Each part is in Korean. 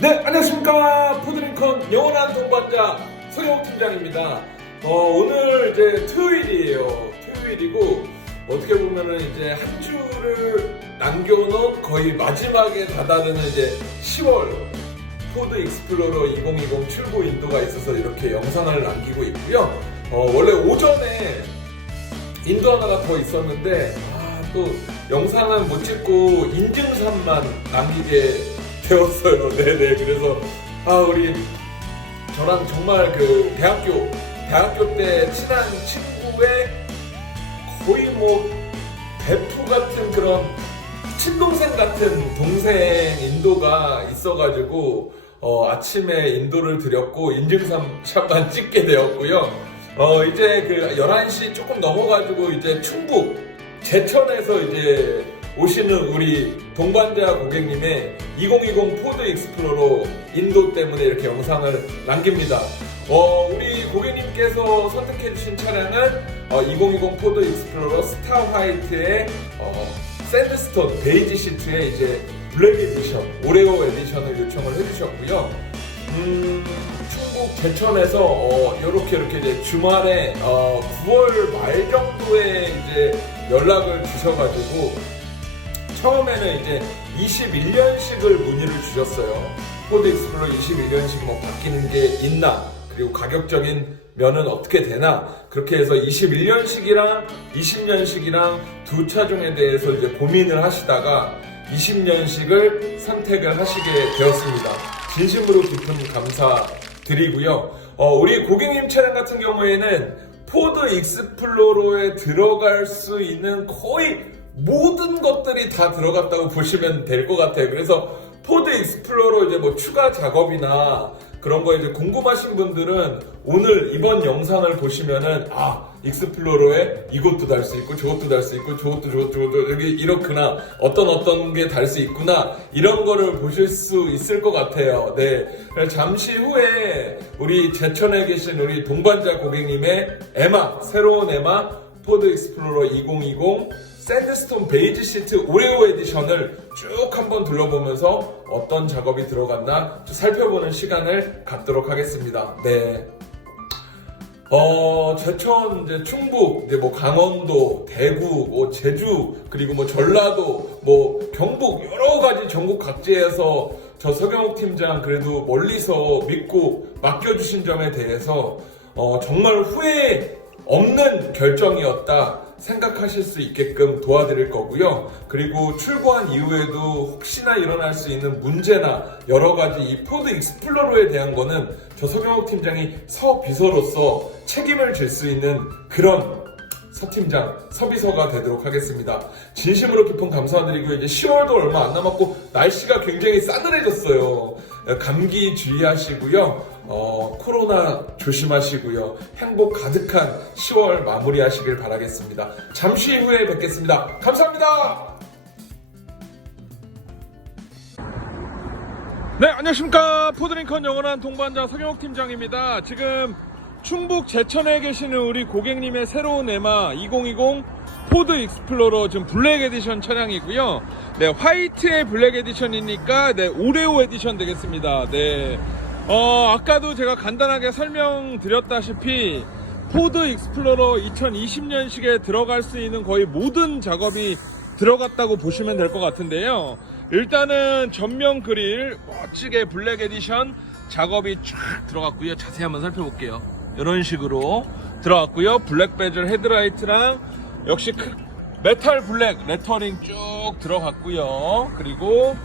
네, 안녕하십니까. 푸드링컨 영원한 동반자 서경욱 팀장입니다. 어, 오늘 이제 토요일이에요. 토요일이고, 어떻게 보면은 이제 한 주를 남겨놓은 거의 마지막에 다다르는 이제 10월 포드 익스플로러 2020 출고 인도가 있어서 이렇게 영상을 남기고 있고요. 어, 원래 오전에 인도 하나가 더 있었는데 아, 또 영상은 못 찍고 인증샷만 남기게 되었어요. 네네. 그래서 아 우리 저랑 정말 그 대학교 대학교 때 친한 친구의 거의 뭐 베프 같은 그런 친동생 같은 동생 인도가 있어가지고 어, 아침에 인도를 드렸고 인증샷만 찍게 되었고요. 어, 이제 그 11시 조금 넘어가지고 이제 충북 제천에서 이제 오시는 우리 동반자 고객님의 2020 포드 익스플로러 인도 때문에 이렇게 영상을 남깁니다. 어, 우리 고객님께서 선택해주신 차량은 어, 2020 포드 익스플로러 스타 화이트의 어, 샌드스톤 베이지 시트에 이제 블랙 에디션, 오레오 에디션을 요청을 해주셨고요. 음, 충북 제천에서 어, 이렇게 이렇게 이제 주말에 어, 9월 말 정도에 이제 연락을 주셔가지고 처음에는 이제 21년식을 문의를 주셨어요. 포드 익스플로러 21년식 뭐 바뀌는 게 있나? 그리고 가격적인 면은 어떻게 되나? 그렇게 해서 21년식이랑 20년식이랑 두 차종에 대해서 이제 고민을 하시다가 20년식을 선택을 하시게 되었습니다. 진심으로 깊은 감사드리고요. 어, 우리 고객님 차량 같은 경우에는 포드 익스플로러에 들어갈 수 있는 거의 모든 것들이 다 들어갔다고 보시면 될 것 같아요. 그래서 포드 익스플로러 이제 뭐 추가 작업이나 그런 거 이제 궁금하신 분들은 오늘 이번 영상을 보시면은 아 익스플로러에 이것도 달 수 있고 저것도 달 수 있고 저것도 저것도 저것도 여기 이렇구나 어떤 어떤 게 달 수 있구나 이런 거를 보실 수 있을 것 같아요. 네. 잠시 후에 우리 제천에 계신 우리 동반자 고객님의 에마 새로운 에마 포드 익스플로러 2020 샌드스톤 베이지 시트 오레오 에디션을 쭉 한번 둘러보면서 어떤 작업이 들어갔나 좀 살펴보는 시간을 갖도록 하겠습니다. 네. 어, 제천, 이제 충북, 이제 뭐 강원도, 대구, 뭐 제주, 그리고 뭐 전라도, 뭐 경북 여러 가지 전국 각지에서 저 서경욱 팀장 그래도 멀리서 믿고 맡겨주신 점에 대해서 어, 정말 후회 없는 결정이었다 생각하실 수 있게끔 도와드릴 거고요. 그리고 출고한 이후에도 혹시나 일어날 수 있는 문제나 여러 가지 이 포드 익스플로러에 대한 거는 저 서경욱 팀장이 서비서로서 책임을 질 수 있는 그런 서팀장, 서비서가 되도록 하겠습니다. 진심으로 깊은 감사드리고 이제 10월도 얼마 안 남았고 날씨가 굉장히 싸늘해졌어요. 감기 주의하시고요. 어, 코로나 조심하시고요. 행복 가득한 10월 마무리하시길 바라겠습니다. 잠시 후에 뵙겠습니다. 감사합니다. 네, 안녕하십니까. 포드링컨 영원한 동반자 서경욱 팀장입니다. 지금 충북 제천에 계시는 우리 고객님의 새로운 에마 2020 포드 익스플로러 지금 블랙 에디션 차량이고요. 네, 화이트의 블랙 에디션이니까 네, 오레오 에디션 되겠습니다. 네. 어, 아까도 제가 간단하게 설명드렸다시피 포드 익스플로러 2020년식에 들어갈 수 있는 거의 모든 작업이 들어갔다고 보시면 될 것 같은데요. 일단은 전면 그릴 멋지게 블랙 에디션 작업이 쫙 들어갔고요. 자세히 한번 살펴볼게요. 이런 식으로 들어갔고요. 블랙 베젤 헤드라이트랑 역시 크- 메탈 블랙 레터링 쭉 들어갔고요. 그리고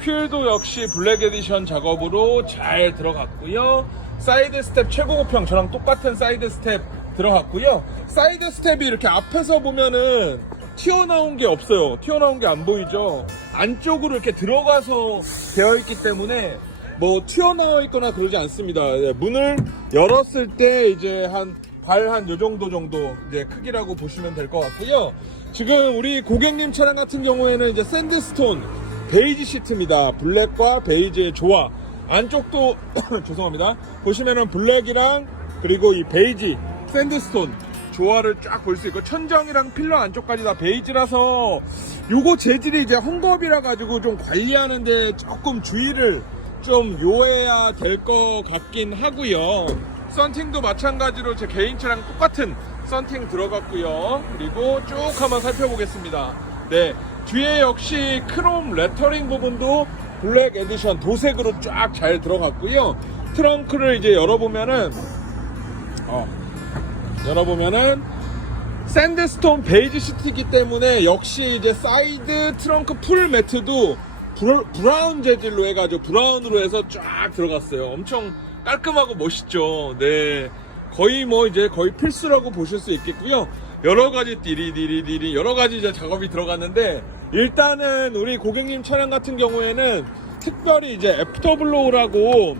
휠도 역시 블랙 에디션 작업으로 잘 들어갔고요. 사이드 스텝 최고급형 저랑 똑같은 사이드 스텝 들어갔고요. 사이드 스텝이 이렇게 앞에서 보면은 튀어나온 게 없어요. 튀어나온 게 안 보이죠? 안쪽으로 이렇게 들어가서 되어 있기 때문에 뭐 튀어나와 있거나 그러지 않습니다. 예, 문을 열었을 때 이제 한 발 한 요 정도 정도 이제 크기라고 보시면 될 것 같고요. 지금 우리 고객님 차량 같은 경우에는 이제 샌드스톤 베이지 시트입니다. 블랙과 베이지의 조화. 안쪽도 죄송합니다. 보시면은 블랙이랑 그리고 이 베이지 샌드스톤 조화를 쫙 볼 수 있고 천정이랑 필러 안쪽까지 다 베이지라서 요거 재질이 이제 헝겊이라 가지고 좀 관리하는데 조금 주의를 좀 요해야 될 것 같긴 하고요. 썬팅도 마찬가지로 제 개인 차랑 똑같은 썬팅 들어갔고요. 그리고 쭉 한번 살펴보겠습니다. 네, 뒤에 역시 크롬 레터링 부분도 블랙 에디션 도색으로 쫙 잘 들어갔고요. 트렁크를 이제 열어보면은 어, 열어보면은 샌드스톤 베이지 시트이기 때문에 역시 이제 사이드 트렁크 풀 매트도 브라- 브라운 재질로 해가지고 브라운으로 해서 쫙 들어갔어요. 엄청 깔끔하고 멋있죠. 네. 거의 뭐 이제 거의 필수라고 보실 수 있겠고요. 여러 가지 띠리디리디리 여러 가지 이제 작업이 들어갔는데 일단은 우리 고객님 차량 같은 경우에는 특별히 이제 애프터블로우라고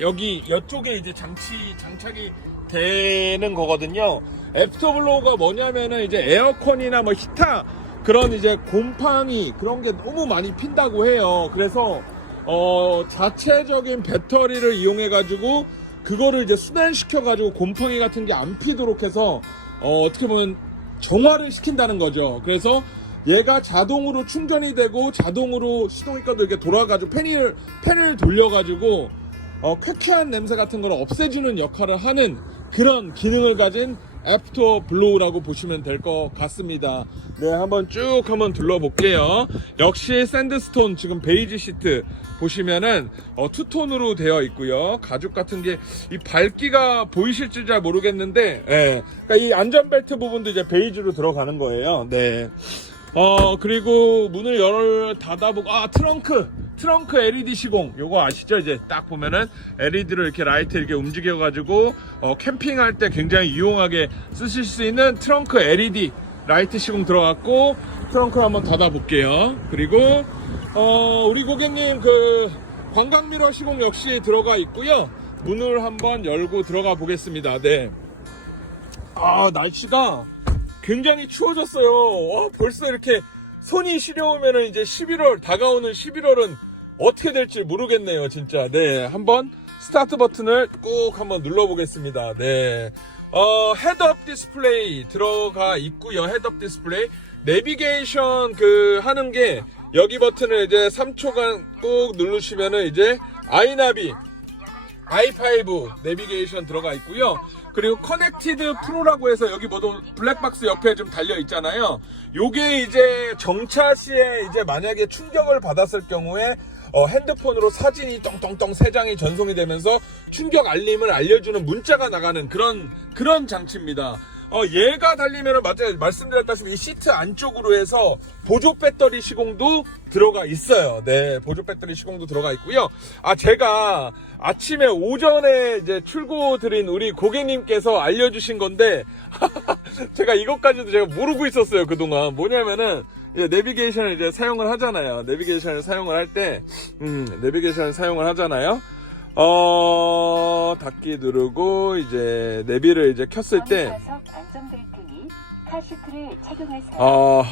여기 이쪽에 이제 장치 장착이 되는 거거든요. 애프터블로우가 뭐냐면은 이제 에어컨이나 뭐 히타 그런 이제 곰팡이 그런 게 너무 많이 핀다고 해요. 그래서 어 자체적인 배터리를 이용해 가지고 그거를 이제 순환시켜 가지고 곰팡이 같은 게 안 피도록 해서 어 어떻게 보면 정화를 시킨다는 거죠. 그래서 얘가 자동으로 충전이 되고 자동으로 시동이까도 이렇게 돌아가지고 팬을 팬을 돌려가지고 어, 쾌쾌한 냄새 같은 걸 없애주는 역할을 하는 그런 기능을 가진 애프터 블로우라고 보시면 될 것 같습니다. 네, 한번 쭉 한번 둘러볼게요. 역시 샌드스톤 지금 베이지 시트 보시면은 어, 투톤으로 되어 있고요. 가죽 같은 게 이 밝기가 보이실지 잘 모르겠는데, 예. 그러니까 이 안전벨트 부분도 이제 베이지로 들어가는 거예요. 네. 어 그리고 문을 열어 닫아보고 아 트렁크 트렁크 LED 시공. 요거 아시죠? 이제 딱 보면은 LED로 이렇게 라이트 이렇게 움직여 가지고 어 캠핑할 때 굉장히 유용하게 쓰실 수 있는 트렁크 LED 라이트 시공 들어갔고 트렁크 한번 닫아 볼게요. 그리고 어 우리 고객님 그 관광 미러 시공 역시 들어가 있고요. 문을 한번 열고 들어가 보겠습니다. 네. 아 날씨가 굉장히 추워졌어요. 와, 벌써 이렇게 손이 시려우면은 이제 11월 다가오는 11월은 어떻게 될지 모르겠네요, 진짜. 네, 한번 스타트 버튼을 꾹 한번 눌러보겠습니다. 네, 어 헤드업 디스플레이 들어가 있고요. 헤드업 디스플레이 내비게이션 그 하는 게 여기 버튼을 이제 3초간 꾹 누르시면은 이제 아이나비 i5 내비게이션 들어가 있고요. 그리고 커넥티드 프로라고 해서 여기 모두 블랙박스 옆에 좀 달려 있잖아요. 요게 이제 정차 시에 이제 만약에 충격을 받았을 경우에 어, 핸드폰으로 사진이 똥똥똥 세 장이 전송이 되면서 충격 알림을 알려주는 문자가 나가는 그런 그런 장치입니다. 어, 얘가 달리면은 맞아요. 말씀드렸다시피 이 시트 안쪽으로 해서 보조 배터리 시공도 들어가 있어요. 네, 보조 배터리 시공도 들어가 있고요. 아, 제가 아침에 오전에 이제 출고 드린 우리 고객님께서 알려주신 건데, 제가 이것까지도 제가 모르고 있었어요, 그동안. 뭐냐면은, 이제 내비게이션을 이제 사용을 하잖아요. 내비게이션을 사용을 할 때, 음, 내비게이션을 사용을 하잖아요. 어, 닫기 누르고, 이제, 내비를 이제 켰을 때. 어,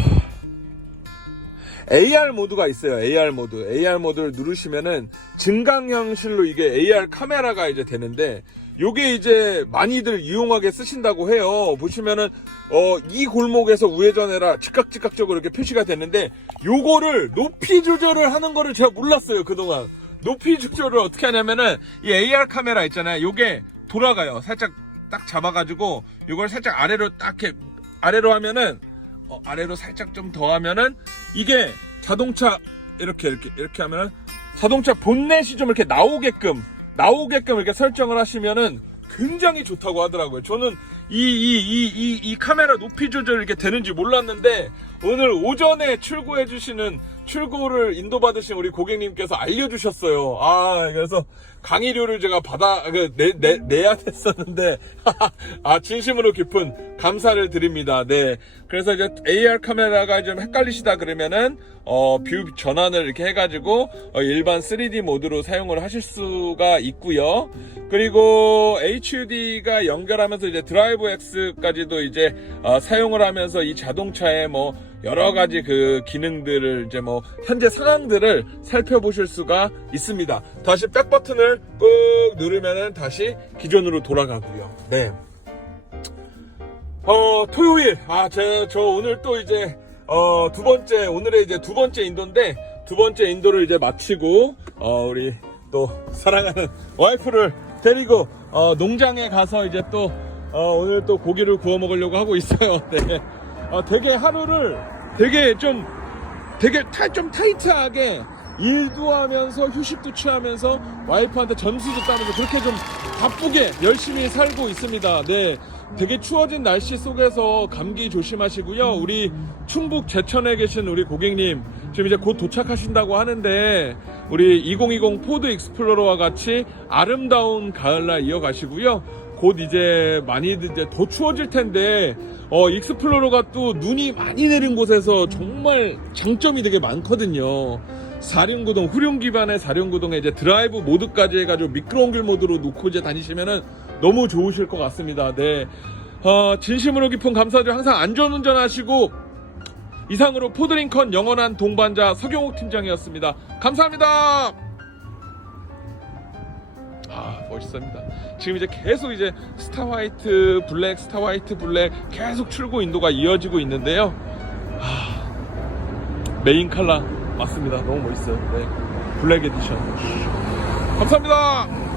AR 모드가 있어요. AR 모드. AR 모드를 누르시면은 증강현실로 이게 AR 카메라가 이제 되는데 요게 이제 많이들 이용하게 쓰신다고 해요. 보시면은 어, 이 골목에서 우회전해라 즉각 즉각적으로 이렇게 표시가 되는데 요거를 높이 조절을 하는 거를 제가 몰랐어요. 그동안. 높이 조절을 어떻게 하냐면은 이 AR 카메라 있잖아요. 요게 돌아가요. 살짝 딱 잡아가지고 요걸 살짝 아래로 딱 이렇게 아래로 하면은 어, 아래로 살짝 좀 더 하면은 이게 자동차 이렇게 이렇게 이렇게 하면은 자동차 본넷이 좀 이렇게 나오게끔 나오게끔 이렇게 설정을 하시면은 굉장히 좋다고 하더라고요. 저는 이 이 이 이 이 카메라 높이 조절 이렇게 되는지 몰랐는데 오늘 오전에 출고해 주시는 출고를 인도받으신 우리 고객님께서 알려주셨어요. 아, 그래서 강의료를 제가 받아, 그, 내, 내, 내야 됐었는데, 아, 진심으로 깊은 감사를 드립니다. 네. 그래서 이제 AR 카메라가 좀 헷갈리시다 그러면은, 어, 뷰 전환을 이렇게 해가지고, 어, 일반 3D 모드로 사용을 하실 수가 있고요 그리고 HUD가 연결하면서 이제 드라이브 X까지도 이제, 어, 사용을 하면서 이 자동차에 뭐, 여러 가지 그 기능들을 이제 뭐 현재 상황들을 살펴보실 수가 있습니다. 다시 백 버튼을 꾹 누르면은 다시 기존으로 돌아가고요. 네. 어 토요일 아 제 저 오늘 또 이제 어 두 번째 오늘의 이제 두 번째 인도인데 두 번째 인도를 이제 마치고 어 우리 또 사랑하는 와이프를 데리고 어, 농장에 가서 이제 또 어, 오늘 또 고기를 구워 먹으려고 하고 있어요. 네. 어, 되게 하루를 되게 좀 되게 타, 좀 타이트하게 일도 하면서 휴식도 취하면서 와이프한테 점수도 따면서 그렇게 좀 바쁘게 열심히 살고 있습니다. 네. 되게 추워진 날씨 속에서 감기 조심하시고요. 우리 충북 제천에 계신 우리 고객님 지금 이제 곧 도착하신다고 하는데 우리 2020 포드 익스플로러와 같이 아름다운 가을날 이어가시고요. 곧 이제 많이 이제 더 추워질 텐데 어 익스플로러가 또 눈이 많이 내린 곳에서 정말 장점이 되게 많거든요. 사륜구동 후륜 기반의 사륜구동에 이제 드라이브 모드까지 해가지고 미끄러운 길 모드로 놓고 이제 다니시면은 너무 좋으실 것 같습니다. 네. 어, 진심으로 깊은 감사드리고 항상 안전운전 하시고 이상으로 포드링컨 영원한 동반자 서경욱 팀장이었습니다. 감사합니다. 아 멋있습니다. 지금 이제 계속 이제 스타 화이트 블랙 스타 화이트 블랙 계속 출고 인도가 이어지고 있는데요. 아, 메인 컬러 맞습니다. 너무 멋있어요. 네. 블랙 에디션. 감사합니다.